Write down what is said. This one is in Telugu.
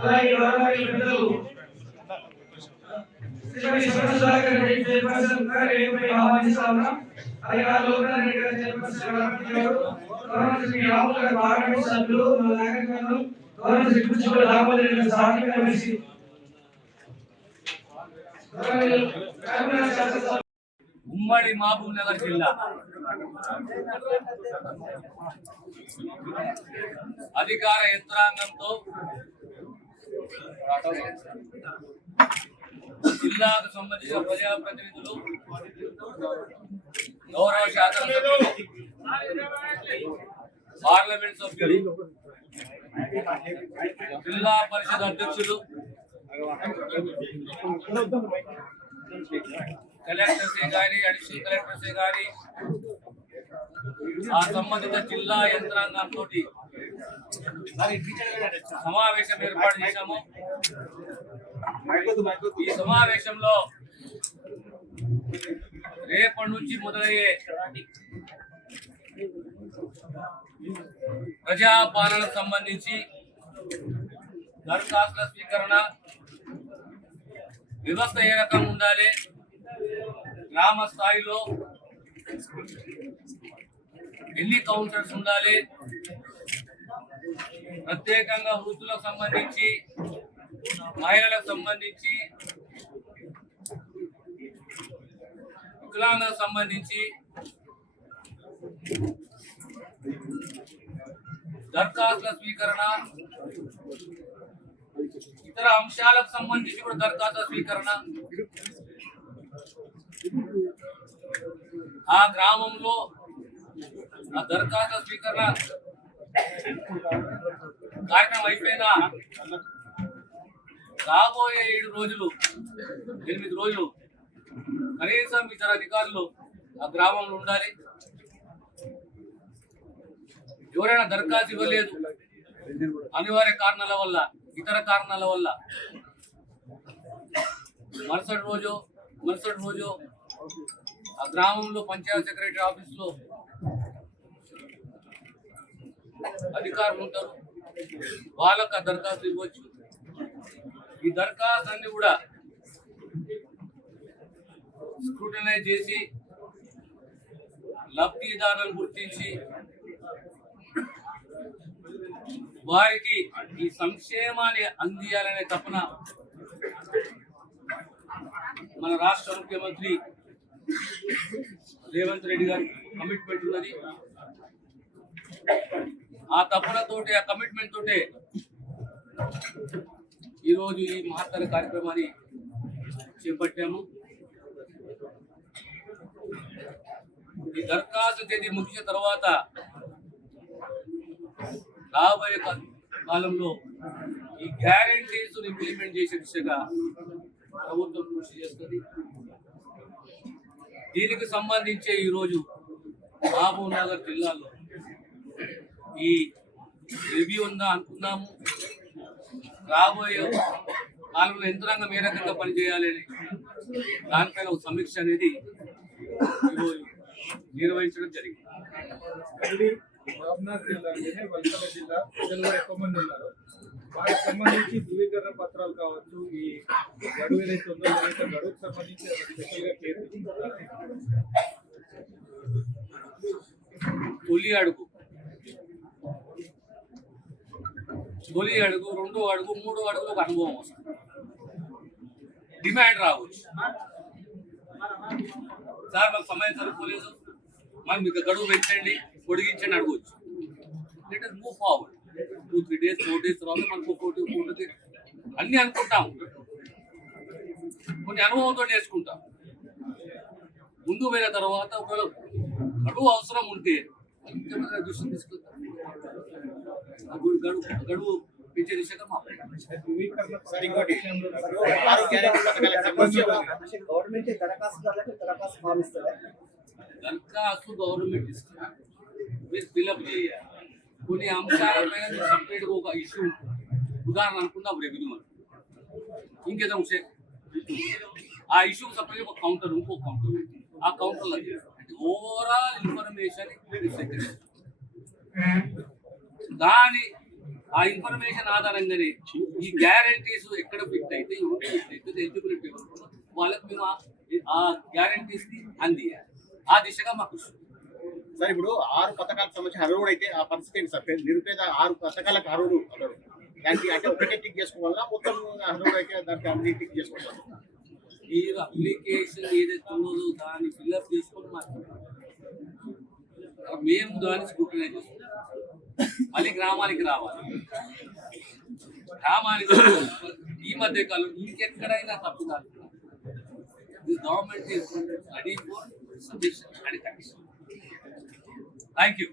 అలాగే వారి పెద్దలు శ్రీ శివసాగర్ రెడ్డి చైర్పర్సన్ గారిని ఆహ్వానిస్తా ఉన్నాం. అలాగే లోకనాథ్ రెడ్డి గారు చైర్పర్సన్ గారు, శ్రీ రాములు గారు పార్లమెంట్ సభ్యులు, నాయకులు, శ్రీ ప్రిన్సిపల్ రామోదర్ రెడ్డి గారు సాధిక కమిటీ, ఉమ్మడి మహబూబ్ నగర్ జిల్లా అధికార యంత్రాంగంతో జిల్లాకు సంబంధించిన ప్రజాప్రతినిధులు, గౌరవ శాసనసభ్యులు, పార్లమెంట్ సభ్యులు, జిల్లా పరిషత్ అధ్యక్షులు, కలెక్టర్సే కానీ అడిషనల్ కలెక్టర్సే కానీ ఆ సంబంధిత జిల్లా యంత్రాంగంతో సమావేశం ఏర్పాటు చేశాము. ఈ సమావేశంలో రేపటి నుంచి మొదలయ్యే ప్రజాపాలనకు సంబంధించి దరఖాస్తుల స్వీకరణ వ్యవస్థ ఏ రకంగా ఉండాలి, గ్రామ స్థాయిలో ఎన్ని కౌన్సిలర్స్ ఉండాలి, ప్రత్యేకంగా వృద్ధులకు సంబంధించి, మహిళలకు సంబంధించి, వికలాంగులకు సంబంధించి దరఖాస్తుల స్వీకరణ, ఇతర అంశాలకు సంబంధించి కూడా దరఖాస్తుల స్వీకరణ, ఆ గ్రామంలో ఆ దరఖాస్తుల స్వీకరణ కార్యక్రమం అయిపోయినా రాబోయే 7 రోజులు 8 రోజులు కనీసం ఇతర అధికారులు ఆ గ్రామంలో ఉండాలి. ఎవరైనా దరఖాస్తు ఇవ్వలేదు అనివార్య కారణాల వల్ల, ఇతర కారణాల వల్ల మరుసటి రోజు ఆ గ్రామంలో పంచాయత్ సెక్రటరీ ఆఫీసులో అధికారులు ఉంటారు, వాళ్ళకు ఆ దరఖాస్తు ఇవ్వచ్చు. ఈ దరఖాస్తు అన్ని కూడా స్క్రూటనైజ్ చేసి లబ్ధిదారులను గుర్తించి వారికి ఈ సంక్షేమాన్ని అందియాలనే తపన మన రాష్ట్ర ముఖ్యమంత్రి రేవంత్ రెడ్డి గారి కమిట్మెంట్ ఉన్నది. ఆ తపనతోటి, ఆ కమిట్మెంట్ తోటే ఈరోజు ఈ మహత్తర కార్యక్రమాన్ని చేపట్టాము. ఈ దరఖాస్తు తేదీ ముగిసిన తర్వాత రాబోయే కాలంలో ఈ గ్యారంటీస్ ఇంప్లిమెంట్ చేసే దిశగా ప్రభుత్వం కృషి చేస్తుంది. దీనికి సంబంధించి ఈరోజు మహబూబ్ నగర్ జిల్లాలో ఈ రివ్యూ ఉందా అనుకున్నాము. రాబోయే కాలంలో యంత్రాంగం ఏ రకంగా పనిచేయాలని దానిపైన ఒక సమీక్ష అనేది ఈరోజు నిర్వహించడం జరిగింది. మహబూబ్నగర్ జిల్లా అంటేనే వలసల జిల్లా, ప్రజలు కూడా ఎక్కువ మంది ఉన్నారు. వారికి సంబంధించి ధృవీకరణ పత్రాలు కావచ్చు, ఈ గడువు ఏదైతే ఉందో గడువుకు సంబంధించి స్పెషల్గా కేర్ తొలి అడుగు, రెండో అడుగు, మూడో అడుగు ఒక అనుభవం వస్తుంది. డిమాండ్ రావచ్చు, సార్ మాకు సమయం సరిపోలేదు, మనం మీకు గడువు పెంచండి, పొడిగించండి అడగవచ్చు. Let us move forward. 2-3 days 4 days తర్వాత మనకు పోటీ అన్ని అనుకుంటాం, కొన్ని అనుభవంతో నేర్చుకుంటాం. ముందు పోయిన తర్వాత ఒకవేళ గడువు అవసరం ఉంటే దృష్టి తీసుకుంటాం. గడువు పెంచే దిశగా దరఖాస్తు గవర్నమెంట్ ఇస్తుంది, మీరు ఫిల్అప్ చేయాలి. కొన్ని అంశాలపైన సపరేట్గా ఒక ఇష్యూ ఉంటుంది. ఉదాహరణ అనుకుందాం రెవెన్యూ అని, ఇంకేదో విషయం ఆ ఇష్యూకి సపరేట్గా ఒక కౌంటర్, ఇంకో కౌంటర్, ఆ కౌంటర్లో అంటే ఓవరాల్ ఇన్ఫర్మేషన్ దాని ఆ ఇన్ఫర్మేషన్ ఆధారంగానే ఈ గ్యారంటీస్ ఎక్కడ ఫిట్ అయితే ఎవరు ఫిట్ అయితే ఎలిజిబిలిటీ ఎవరు వాళ్ళకి మేము ఆ గ్యారంటీస్ ని అందియాలి. ఆ దిశగా మాకు సార్ ఇప్పుడు 6 పథకాలకు సంబంధించి అర్హుడు అయితే ఆ పరిస్థితి ఏంటి సార్? నిరుపేద 6 పథకాలకు అర్హుడు అన్నాడు. దానికి అంటే ఒకటే టిక్ చేసుకోవాలా, మొత్తం అర్హుడు అయితే దానికి అన్ని టిక్ చేసుకోవాలి? మీరు అప్లికేషన్ ఏదైతే ఉన్నదో దాన్ని ఫిల్అప్ చేసుకొని మాట్లాడాలి. మేము దాన్ని స్క్రూటినైజ్ చేస్తాం. మళ్ళీ గ్రామానికి రావాలి. గ్రామానికి ఈ మధ్య కాలం ఇంకెక్కడైనా తప్పుదారు the government is ready for submission and commission. Thank you.